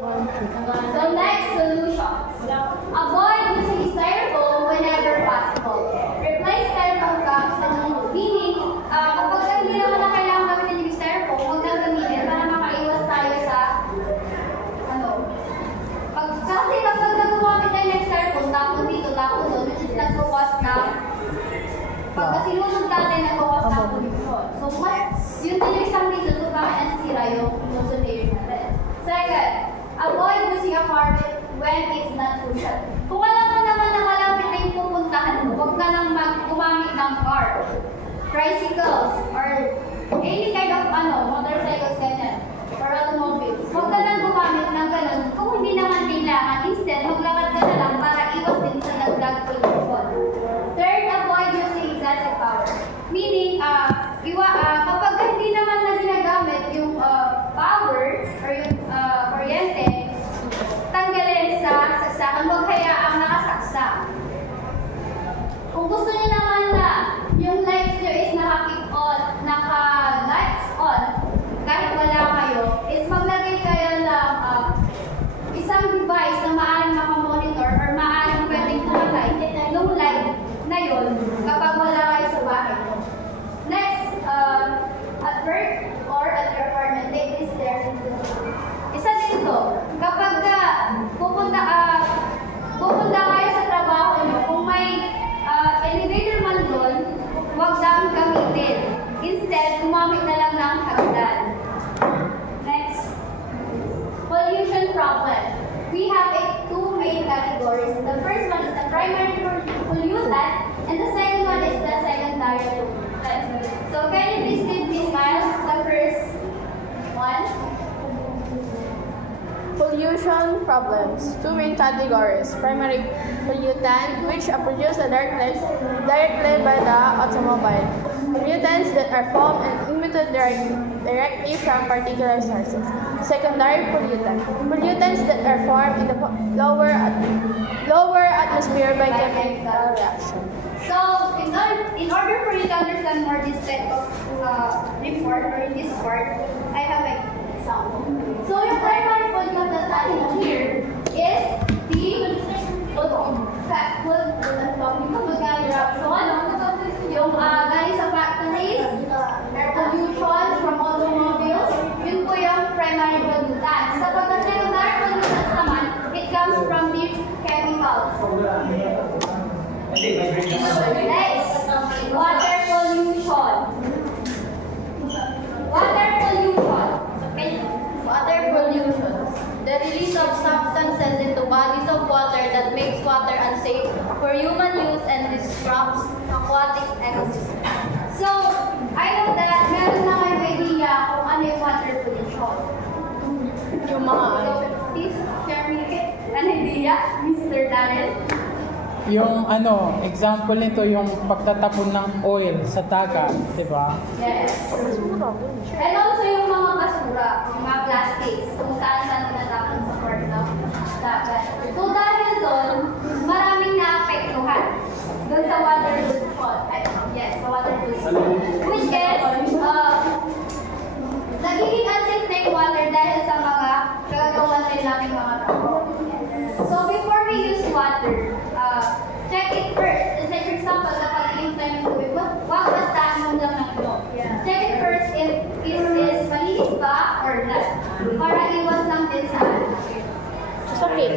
So next, solutions. Avoid using styrofoam whenever possible. Replace styrofoam cups and meaning, kapag hindi naman na kailangan gamitin yung styrofoam, huwag na gamitin para makaiwas tayo sa kasi kapag nagumamit tayo ng styrofoam, tapon dito, tapon doon, which is nagkawas na pag nasilunod natin, nagkawas na pollution. So yun din yung isang reason kung bakit nasisira yung ozone layer natin. Second, avoid using a carpet when it's not crucial. Kung alam mo naman na malapit na yung pupuntahan mo, huwag ka nang gumamit ng car, tricycles, or any kind of motorcycles ganyan, or automobiles. Huwag ka nang gumamit ng ganun kung hindi naman kailangan. Instead, maglakad ka na lang para iwas din sa nag-drag pollution. Third, avoid using excessive power. Meaning, kapag hindi naman na ginagamit yung power or yung kuryente, tanggalin sa saksakan, huwag hayaang nakasaksak. Kung gusto niyo naman na yung lights nyo is naka-lights on, kahit wala kayo, is maglagay kayo ng isang device na maaaring makamonitor or maaaring pwedeng kumatay ng light na yun kapag wala kayo sa bahay. Next, at work or at your apartment, take this stairs into the room. Isa din ito, kapag pupunta kayo sa trabaho nyo, kung may elevator man doon, huwag lang gamitin. Instead, gumamit na lang ng hagdan. Next, pollution problem. We have two main categories. The first one is the primary pollutant, and the second one is the secondary pollutant. So can you please give me smiles? The first one. Pollution problems. Two main categories. Primary pollutant, which are produced directly by the automobile. Pollutants that are formed and emitted directly from particular sources. Secondary pollutant. Pollutants that are formed in the lower atmosphere by chemical reaction. So, in order for you to understand more this type of report or in this part, I have an example. So, yung primary pollutant that I have here is yung galing sa factories, air pollution from automobiles, yun po yung primary pollutants. Kapag the secondary pollutants naman, it comes from the chemicals. Next, water pollution. Water pollution. Water pollution. The release of substances into bodies of water that makes water unsafe for human use and disrupts aquatic ecosystems. So, I know that meron na kayong idea kung ano yung water pollution. Yung mga please share me an idea, Mr. Daniel. Yung example nito yung pagtatapon ng oil sa dagat, di ba? Yes. And also yung mga basura, yung mga plastics, kung saan tinatapon sa part ng dagat. So dahil doon, maraming naapektuhan doon sa water pollution. Yes, sa water pollution. Which is, nagiging unsafe na yung water dahil sa mga kagagawan din namin mga tao. So before we use water, check it first. Let's say for example, kapag i-imply ng tubig, wag bastahan mo lang ng ilong. Check it first if it is malinis ba or not. Para iwas lang din sa It's okay.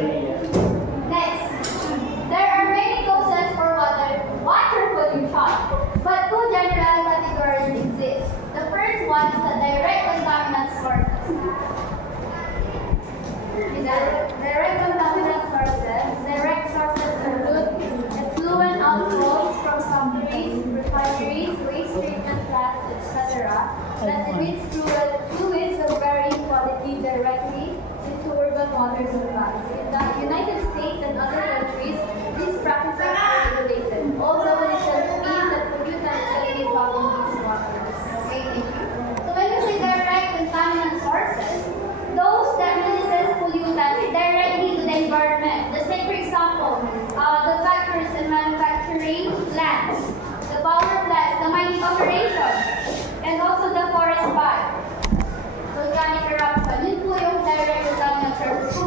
Next, there are many causes for water pollution, but two general categories exist. The first one is the direct contaminant sources. Direct contaminant sources. Direct sources include effluent outflows from factories, refineries, waste treatment plants, etc. that emits fluids of varying quality directly into urban water supplies. In the United States and other countries, these practices are regulated, although it doesn't mean that pollutants can be found in these waters. Okay, thank you. So when you say direct contaminant sources, those that releases pollutants directly to the environment. Let's take for example, the factories and manufacturing plants, the power plants, the mining operations, and also the forest fire. Volcanic eruption, yun po yung direct contaminant sources.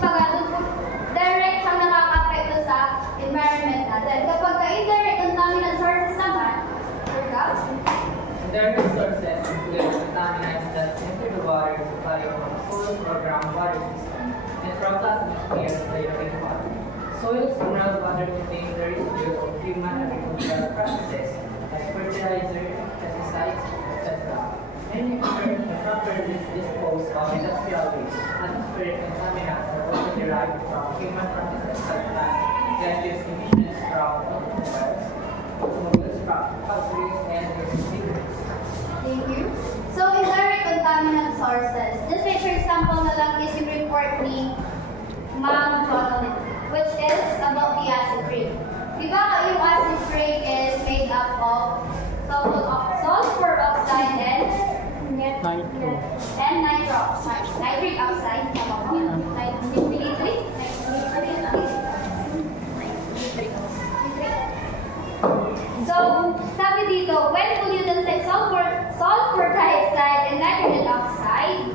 Their resources include contaminants that enter the water supply of soil or groundwater system, and from that atmosphere to the rainwater. Soils and groundwater contain the residue of human agricultural practices like fertilizer, pesticides, etc. Many improperly disposed of industrial waste, atmospheric contaminants are also derived from human practices such as gaseous emissions from automobiles, factories, and cigarettes. Thank you. So, indirect contaminant sources. Just like for example na lang is yung report ni Ma'am Jonathan, which is about the acid rain. Diba yung acid rain is made up of sulfur oxide and Nitro. nitric oxide. Nitric oxide. So, sabi dito, when pollutants like sulfur dioxide and nitrogen oxide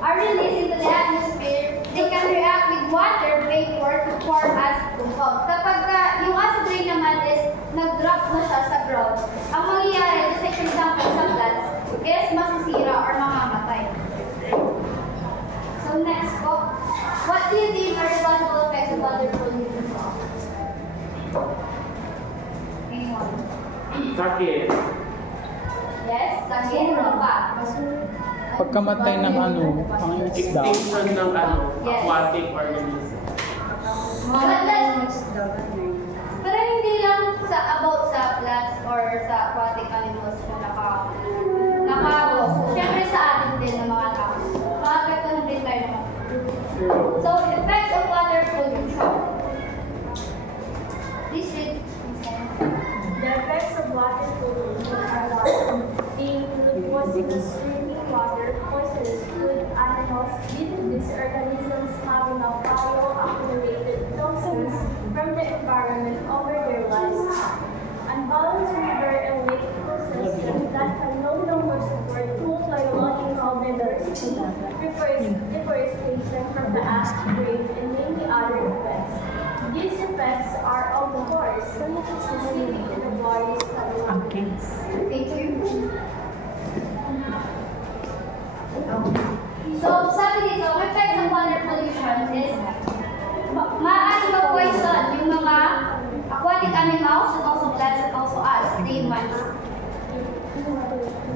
are released into the atmosphere, they can react with water vapor to form acid compound. Kapag yung acid rain naman is nag-drop na siya sa ground, ang mangyayari, just like for example sa plants, is masisira or mamamatay. So next po, what do you think are the possible effects of water pollution? Anyone? Sakit. Yes? Sakit? Ano pa? Pagkamatay ng ano, ang isda. Extinction ng Yes. aquatic organism. Pero hindi lang about sa plants or sa aquatic animals na siyempre sa atin din ng mga tao. Makakagano din tayo naman. So, effects of water pollution. Please read. The effects of water pollution are large. They include poisonous drinking water, poisonous food, animals. These organisms having a bioaccumulated toxins from the environment over their lifespan. Unbalanced river and lake ecosystems that can no longer support full biological diversity, deforestation from the acid rain, and many other effects. These effects are of course specific to the bodies of the Thank you. So, sabi dito, effects of water pollution is maaaring ma-poison yung mga aquatic animals and also plants and also us, the humans.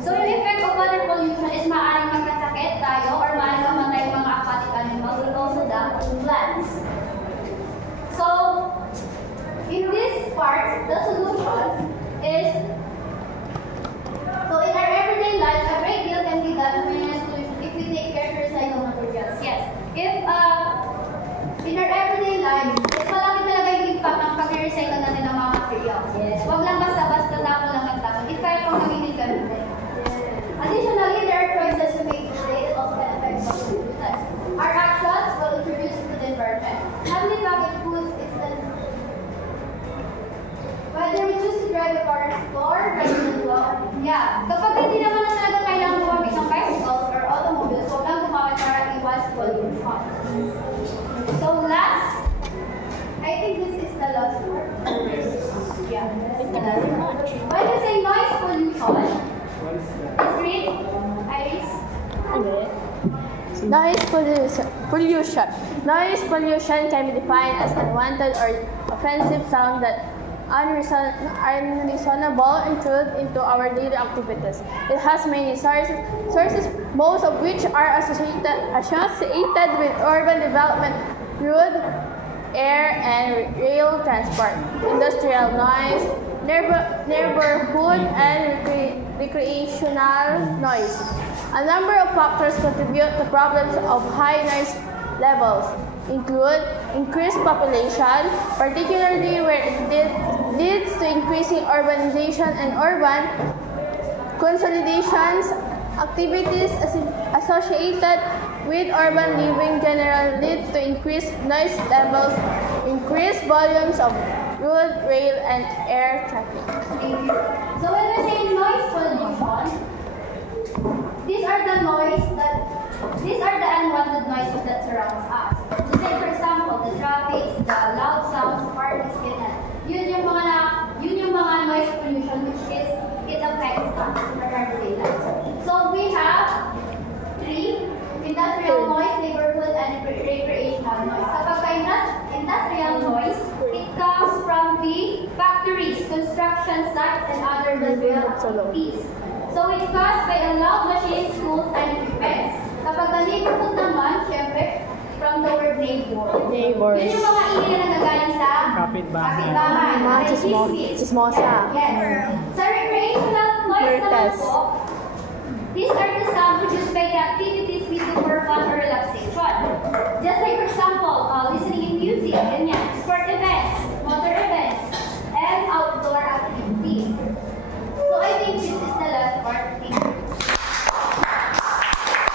So, yung effect of water pollution is maaaring magkasakit tayo or maaaring mamatay yung mga aquatic animals and also the plants. So, in this part, the solution is, so in our everyday life, a great deal can be done if we take care to recycle materials. Yes. If in our everyday life, is malaki talaga yung impact ng pag-recycle natin ng mga materials. Yes. Huwag lang basta-basta tapon lang at tapon. If kaya pang gamitin ka rin. Additionally, there are choices to make today that also can affect the pollutants. Our actions will introduce to the environment. Handling packaged foods is whether we choose to drive a car or driving a truck. Yeah. Kapag hindi naman na talaga kailangan gumamit ng bicycles or automobiles, huwag lang gumamit para iwas pollution. So last, I think this is the last part. Yeah, this is the last part. When you say noise pollution, let's read, Iris. Noise pollution. Noise pollution can be defined as unwanted or offensive sound that unreasonable intrude into our daily activities. It has many sources, most of which are associated with urban development, road, air, and rail transport, industrial noise, neighborhood, and recreational noise. A number of factors contribute to problems of high noise levels, include increased population, particularly where it leads to increasing urbanization and urban consolidations. Activities associated with urban living generally lead to increased noise levels, increased volumes of road, rail, and air traffic. So when we say noise pollution, these are the unwanted noises that surrounds us. Just like for example, the traffic, the loud sounds, parties, ganyan. Yun yung mga noise pollution which is, it affects us. industrial noise, it comes from the factories, construction sites, and other manual activities. So it caused by a loud machines, tools, and equipments. Kapag neighborhood naman, syempre, from the word neighbor. Neighbors. Yun yung mga ingay na nagagaling sa Kapitbahay. Mga chismosa. Yes. Sa recreational noise naman Flirters. po, these are the sound produced by the activities we do for fun or relaxation. Just like for example, listening in music, ganyan.